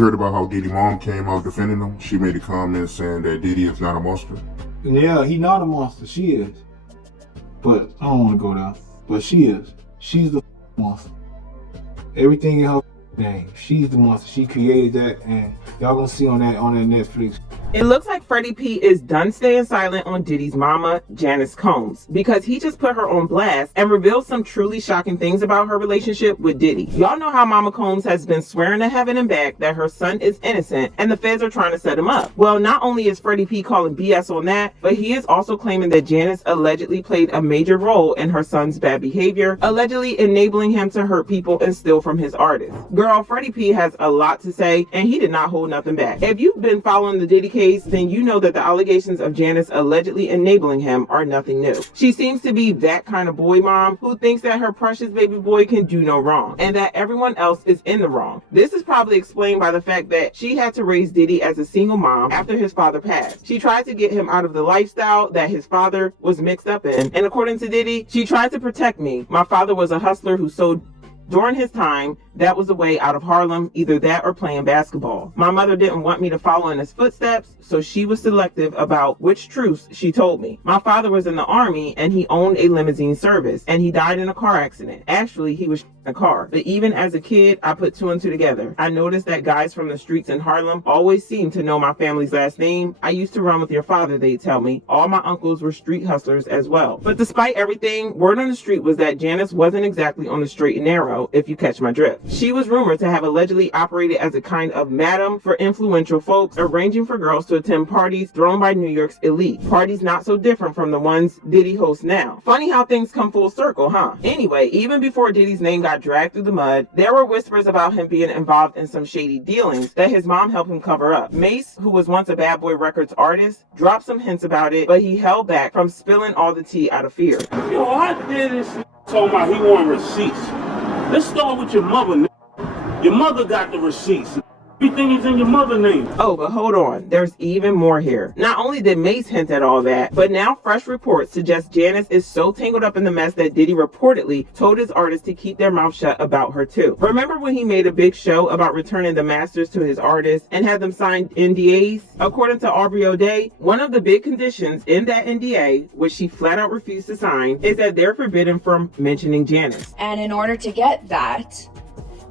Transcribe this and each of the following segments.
Heard about how Diddy mom came out defending him? She made a comment saying that Diddy is not a monster. Yeah, he not a monster. She is. But I don't want to go there. But she is. She's the monster. Everything in her name. She's the monster. She created that, and y'all gonna see on that Netflix. It looks like Freddy P is done staying silent on Diddy's mama, Janice Combs, because he just put her on blast and revealed some truly shocking things about her relationship with Diddy. Y'all know how Mama Combs has been swearing to heaven and back that her son is innocent and the feds are trying to set him up. Well, not only is Freddy P calling BS on that, but he is also claiming that Janice allegedly played a major role in her son's bad behavior, allegedly enabling him to hurt people and steal from his artists. Girl, Freddy P has a lot to say, and he did not hold nothing back. If you've been following the Diddy case, then you know that the allegations of Janice allegedly enabling him are nothing new. She seems to be that kind of boy mom who thinks that her precious baby boy can do no wrong and that everyone else is in the wrong. This is probably explained by the fact that she had to raise Diddy as a single mom after his father passed. She tried to get him out of the lifestyle that his father was mixed up in, and according to Diddy, she tried to protect me. My father was a hustler who sold during his time. That was the way out of Harlem, either that or playing basketball. My mother didn't want me to follow in his footsteps, so she was selective about which truths she told me. My father was in the army and he owned a limousine service, and he died in a car accident. Actually, he was in a car. But even as a kid, I put two and two together. I noticed that guys from the streets in Harlem always seemed to know my family's last name. I used to run with your father, they'd tell me. All my uncles were street hustlers as well. But despite everything, word on the street was that Janice wasn't exactly on the straight and narrow, if you catch my drift. She was rumored to have allegedly operated as a kind of madam for influential folks, arranging for girls to attend parties thrown by New York's elite. Parties not so different from the ones Diddy hosts now. Funny how things come full circle, huh? Anyway, even before Diddy's name got dragged through the mud, there were whispers about him being involved in some shady dealings that his mom helped him cover up. Mace, who was once a Bad Boy Records artist, dropped some hints about it, but he held back from spilling all the tea out of fear. Yo, I did this told about he want receipts. Let's start with your mother. Your mother got the receipts. Everything is in your mother's name. Oh, but hold on. There's even more here. Not only did Mace hint at all that, but now fresh reports suggest Janice is so tangled up in the mess that Diddy reportedly told his artists to keep their mouth shut about her too. Remember when he made a big show about returning the masters to his artists and had them sign NDAs? According to Aubrey O'Day, one of the big conditions in that NDA, which she flat out refused to sign, is that they're forbidden from mentioning Janice. And in order to get that,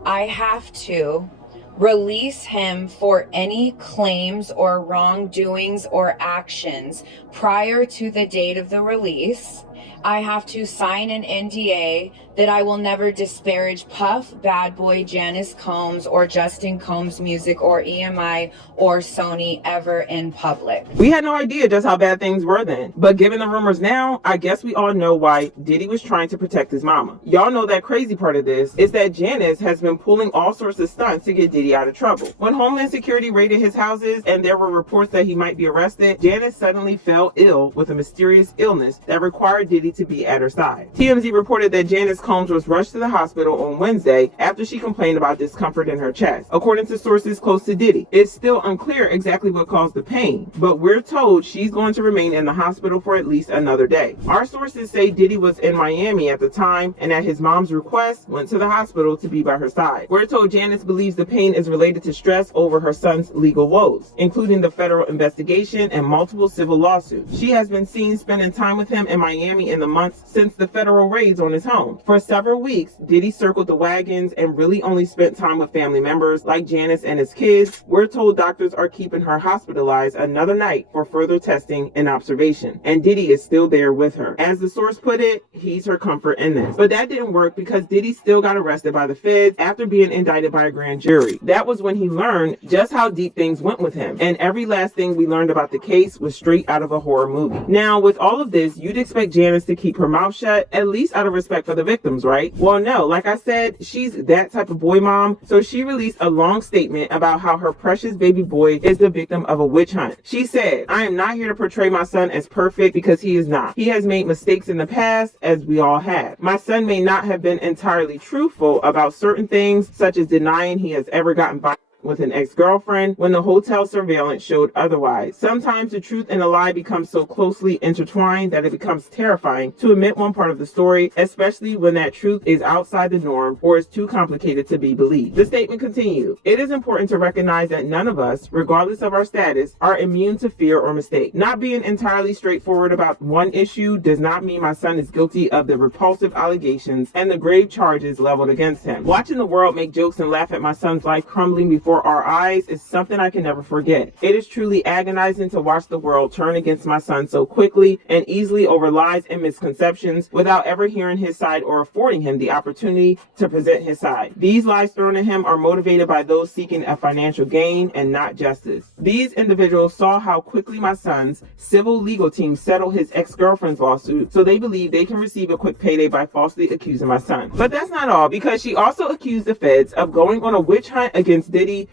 I have to release him for any claims or wrongdoings or actions prior to the date of the release. I have to sign an NDA that I will never disparage Puff, Bad Boy, Janice Combs, or Justin Combs Music, or EMI, or Sony ever in public. We had no idea just how bad things were then. But given the rumors now, I guess we all know why Diddy was trying to protect his mama. Y'all know that crazy part of this is that Janice has been pulling all sorts of stunts to get Diddy out of trouble. When Homeland Security raided his houses and there were reports that he might be arrested, Janice suddenly fell ill with a mysterious illness that required Diddy to be at her side. TMZ reported that Janice Combs was rushed to the hospital on Wednesday after she complained about discomfort in her chest. According to sources close to Diddy, it's still unclear exactly what caused the pain, but we're told she's going to remain in the hospital for at least another day. Our sources say Diddy was in Miami at the time and at his mom's request went to the hospital to be by her side. We're told Janice believes the pain is related to stress over her son's legal woes, including the federal investigation and multiple civil lawsuits. She has been seen spending time with him in Miami in the months since the federal raids on his home. For several weeks, Diddy circled the wagons and really only spent time with family members like Janice and his kids. We're told doctors are keeping her hospitalized another night for further testing and observation, and Diddy is still there with her. As the source put it, he's her comfort in this. But that didn't work because Diddy still got arrested by the feds after being indicted by a grand jury. That was when he learned just how deep things went with him, and every last thing we learned about the case was straight out of a horror movie. Now, with all of this, you'd expect Janice to keep her mouth shut, at least out of respect for the victims, right? Well, no, like I said, she's that type of boy mom, so she released a long statement about how her precious baby boy is the victim of a witch hunt. She said, "I am not here to portray my son as perfect because he is not. He has made mistakes in the past, as we all have. My son may not have been entirely truthful about certain things, such as denying he has ever gotten violent with an ex-girlfriend when the hotel surveillance showed otherwise. Sometimes the truth and the lie become so closely intertwined that it becomes terrifying to admit one part of the story, especially when that truth is outside the norm or is too complicated to be believed. The statement continued, "It is important to recognize that none of us, regardless of our status, are immune to fear or mistake. Not being entirely straightforward about one issue does not mean my son is guilty of the repulsive allegations and the grave charges leveled against him. Watching the world make jokes and laugh at my son's life crumbling before our eyes is something I can never forget. It is truly agonizing to watch the world turn against my son so quickly and easily over lies and misconceptions without ever hearing his side or affording him the opportunity to present his side. These lies thrown at him are motivated by those seeking a financial gain and not justice. These individuals saw how quickly my son's civil legal team settled his ex-girlfriend's lawsuit, so they believe they can receive a quick payday by falsely accusing my son." But that's not all, because she also accused the feds of going on a witch hunt against Diddy,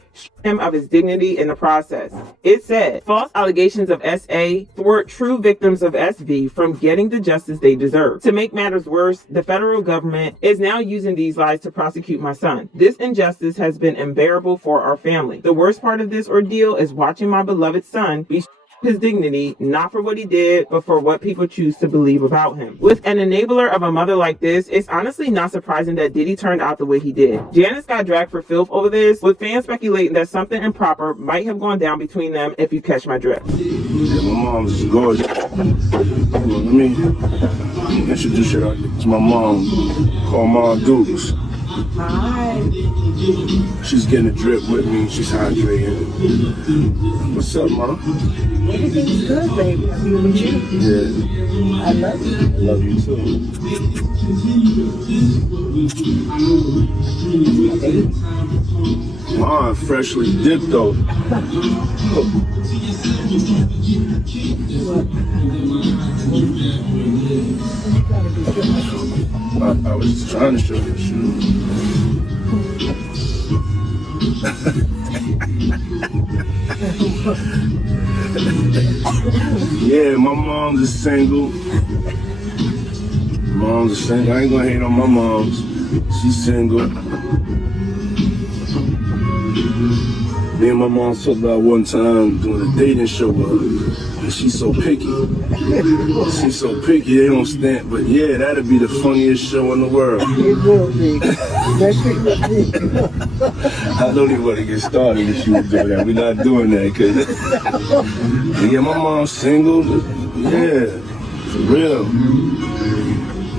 him of his dignity in the process. It said, false allegations of SA thwart true victims of SV from getting the justice they deserve. To make matters worse, the federal government is now using these lies to prosecute my son. This injustice has been unbearable for our family. The worst part of this ordeal is watching my beloved son be his dignity, not for what he did, but for what people choose to believe about him. With an enabler of a mother like this, it's honestly not surprising that Diddy turned out the way he did. Janice got dragged for filth over this, with fans speculating that something improper might have gone down between them, if you catch my drift. Yeah, my mom's gorgeous. Let me introduce you to my mom, called Mom Dukes. Hi. She's getting a drip with me. She's hydrated. What's up, Mom? Everything's good, baby. I'm here with you. Yeah. I love you. I love you too. Mom, freshly dipped though. I was just trying to show you the shoes. Yeah, my mom's a single. Mom's a single. I ain't gonna hate on my mom's. She's single. Me and my mom talked about one time doing a dating show with her. And she's so picky. She's so picky, they don't stand. But yeah, that'd be the funniest show in the world. It will be. That shit will be. I don't even want to get started if she was doing that. We're not doing that, cause yeah, my mom's single. Yeah, for real.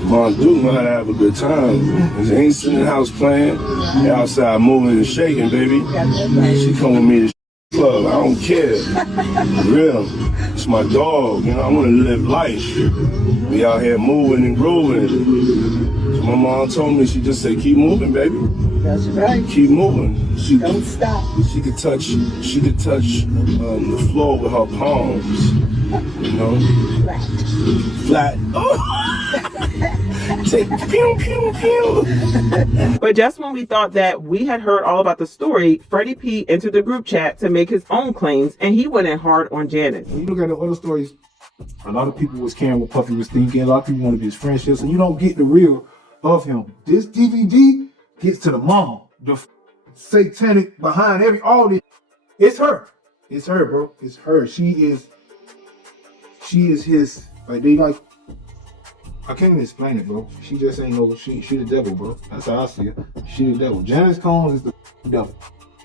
Mom Duke know how to have a good time. Cause ain't sitting in the house playing. They outside moving and shaking, baby. She come with me to the club. I don't care. For real. It's my dog. You know, I want to live life. Be out here moving and grooving. So my mom told me, she just said, keep moving, baby. That's right. Keep moving. Don't stop. She could touch the floor with her palms. You know? Flat. Oh. Take pew, pew, pew. But just when we thought that we had heard all about the story, Freddy P entered the group chat to make his own claims, and he went in hard on Janice. When you look at the other stories, a lot of people was caring what Puffy was thinking. A lot of people want to be his friendships, and you don't get the real of him. This DVD gets to the mom, the satanic behind all this. It's her. It's her, bro. It's her. She is his. Like they like. I can't even explain it, bro. She just ain't no. She the devil, bro. That's how I see it. She the devil. Janice Combs is the devil.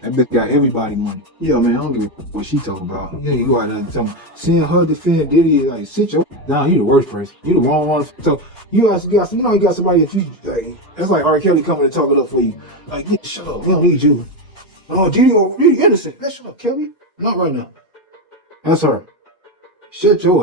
That bitch got everybody money. Yeah, man. I don't give a what she talking about. Yeah, you go out there and tell me. Seeing her defend Diddy is like, sit your down. You the worst person. You the wrong one. So you got you got somebody that you like. That's like R. Kelly coming to talk it up for you. Like, yeah, shut up. We don't need you. Oh, Diddy, you're innocent. Let's shut up, Kelly. Not right now. That's her. Shut your